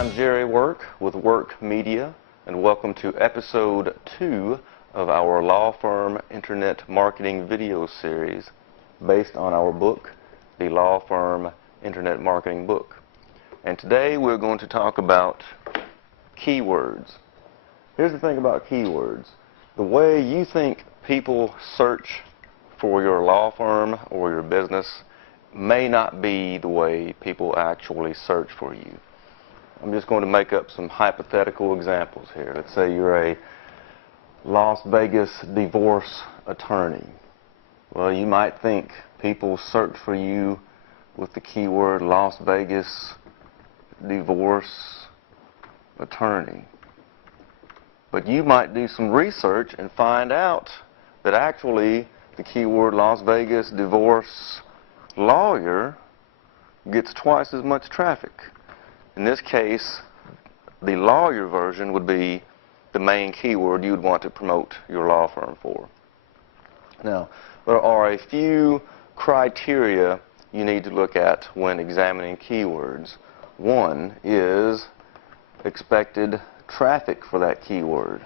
I'm Jerry Work with Work Media, and welcome to episode 2 of our law firm internet marketing video series based on our book, The Law Firm Internet Marketing Book. And today we're going to talk about keywords. Here's the thing about keywords. The way you think people search for your law firm or your business may not be the way people actually search for you. I'm just going to make up some hypothetical examples here. Let's say you're a Las Vegas divorce attorney. Well, you might think people search for you with the keyword Las Vegas divorce attorney. But you might do some research and find out that actually the keyword Las Vegas divorce lawyer gets twice as much traffic. In this case, the lawyer version would be the main keyword you'd want to promote your law firm for. Now, there are a few criteria you need to look at when examining keywords. One is expected traffic for that keyword.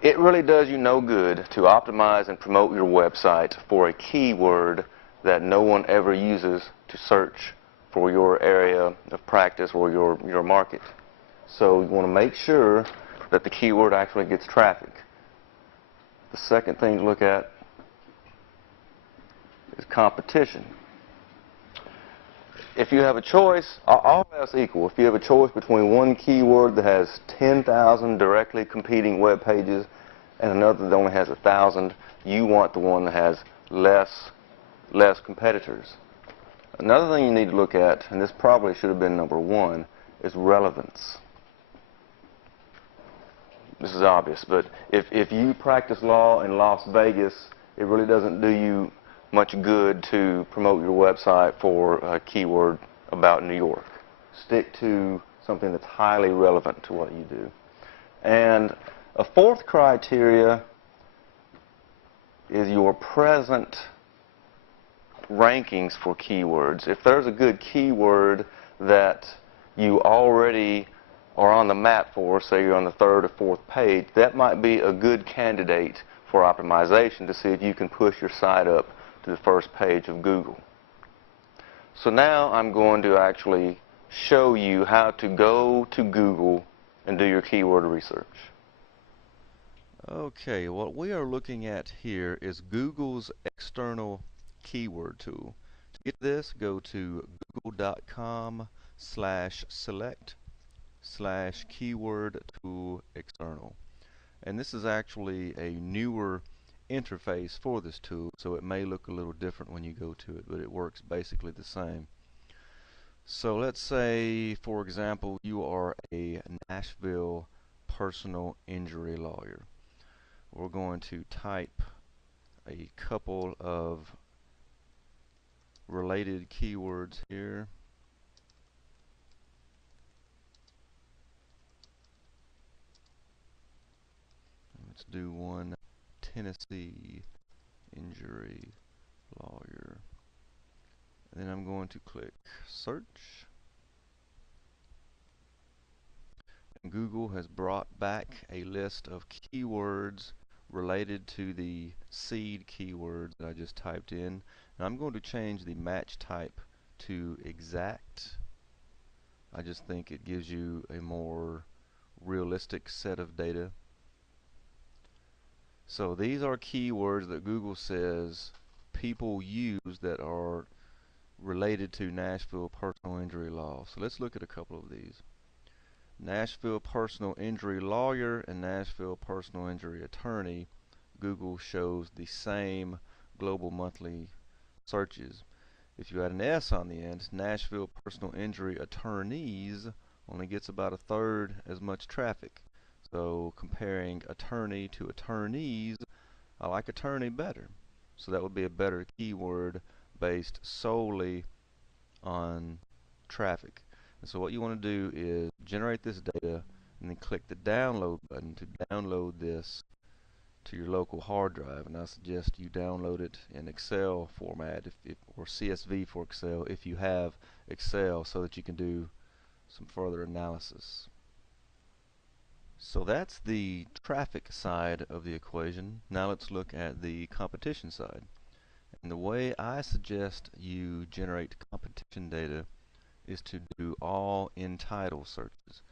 It really does you no good to optimize and promote your website for a keyword that no one ever uses to search for your area of practice or your market. So you want to make sure that the keyword actually gets traffic. The second thing to look at is competition. If you have a choice, all else equal, if you have a choice between one keyword that has 10,000 directly competing web pages and another that only has 1,000, you want the one that has less competitors. Another thing you need to look at, and this probably should have been number 1, is relevance. This is obvious, but if you practice law in Las Vegas, it really doesn't do you much good to promote your website for a keyword about New York. Stick to something that's highly relevant to what you do. And a fourth criteria is your present rankings for keywords. If there's a good keyword that you already are on the map for, say you're on the 3rd or 4th page, that might be a good candidate for optimization to see if you can push your site up to the first page of Google. So now I'm going to actually show you how to go to Google and do your keyword research. Okay, what we are looking at here is Google's external keyword tool. To get this, go to google.com/select/keyword tool external. And this is actually a newer interface for this tool, so it may look a little different when you go to it, but it works basically the same. So let's say, for example, you are a Nashville personal injury lawyer. We're going to type a couple of related keywords here. Let's do one Tennessee injury lawyer. And then I'm going to click search. And Google has brought back a list of keywords related to the seed keyword that I just typed in. And I'm going to change the match type to exact. I just think it gives you a more realistic set of data. So these are keywords that Google says people use that are related to Nashville personal injury law. So let's look at a couple of these. Nashville personal injury lawyer and Nashville personal injury attorney. Google shows the same global monthly searches. If you add an S on the end, Nashville personal injury attorneys only gets about 1/3 as much traffic. So comparing attorney to attorneys, I like attorney better. So that would be a better keyword based solely on traffic. And so what you want to do is generate this data and then click the download button to download this to your local hard drive. And I suggest you download it in Excel format or CSV for Excel if you have Excel, so that you can do some further analysis. So that's the traffic side of the equation. Now let's look at the competition side. And the way I suggest you generate competition data is to do all in-title searches.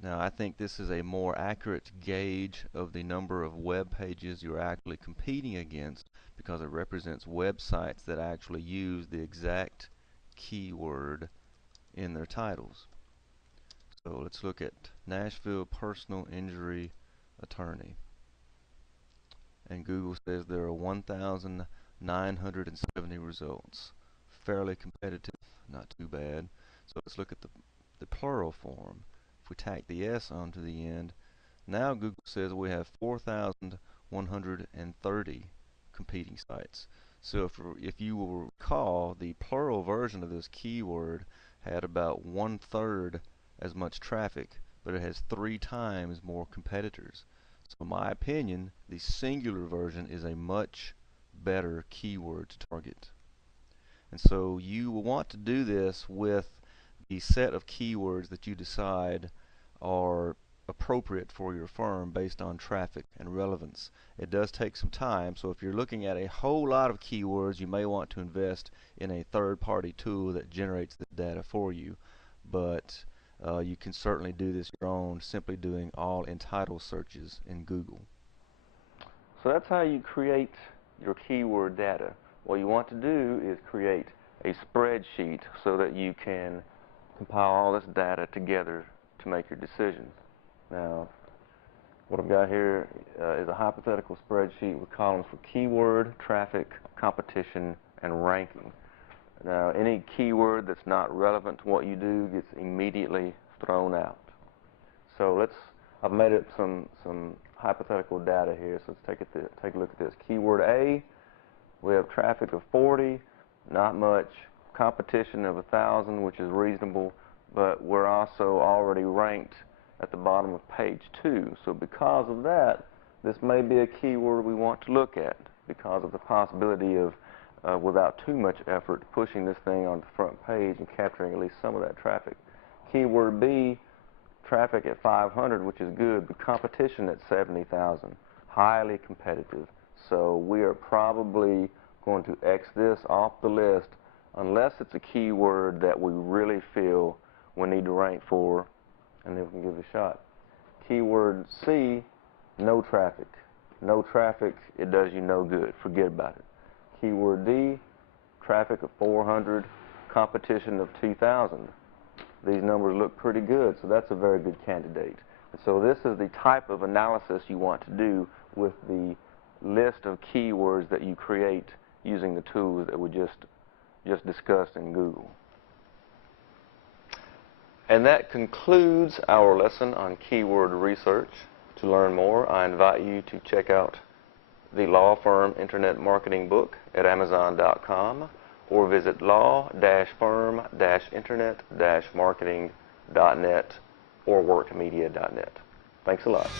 Now I think this is a more accurate gauge of the number of web pages you're actually competing against, because it represents websites that actually use the exact keyword in their titles. So let's look at Nashville personal injury attorney. And Google says there are 1,970 results. Fairly competitive, not too bad. So let's look at the plural form. If we tack the S onto the end, now Google says we have 4,130 competing sites. So if you will recall, the plural version of this keyword had about 1/3 as much traffic, but it has 3 times more competitors. So in my opinion, the singular version is a much better keyword to target. And so you will want to do this with the set of keywords that you decide are appropriate for your firm based on traffic and relevance. It does take some time, so if you're looking at a whole lot of keywords, you may want to invest in a third-party tool that generates the data for you. But you can certainly do this your own, simply doing all in-title searches in Google. So that's how you create your keyword data. What you want to do is create a spreadsheet so that you can compile all this data together to make your decisions. Now, what I've got here is a hypothetical spreadsheet with columns for keyword, traffic, competition, and ranking. Now, any keyword that's not relevant to what you do gets immediately thrown out. So I've made up some hypothetical data here, so let's take a look at this. Keyword A, we have traffic of 40, not much. Competition of 1,000, which is reasonable, but we're also already ranked at the bottom of page 2. So because of that, this may be a keyword we want to look at because of the possibility of, without too much effort, pushing this thing on the front page and capturing at least some of that traffic. Keyword B, traffic at 500, which is good, but competition at 70,000, highly competitive. So we are probably going to X this off the list unless it's a keyword that we really feel we need to rank for, and then we can give it a shot. Keyword C, no traffic. No traffic, it does you no good. Forget about it. Keyword D, traffic of 400, competition of 2,000. These numbers look pretty good, so that's a very good candidate. And so this is the type of analysis you want to do with the list of keywords that you create using the tools that we just discussed in Google. And that concludes our lesson on keyword research. To learn more, I invite you to check out the Law Firm Internet Marketing book at Amazon.com or visit law-firm-internet-marketing.net or workmedia.net. Thanks a lot.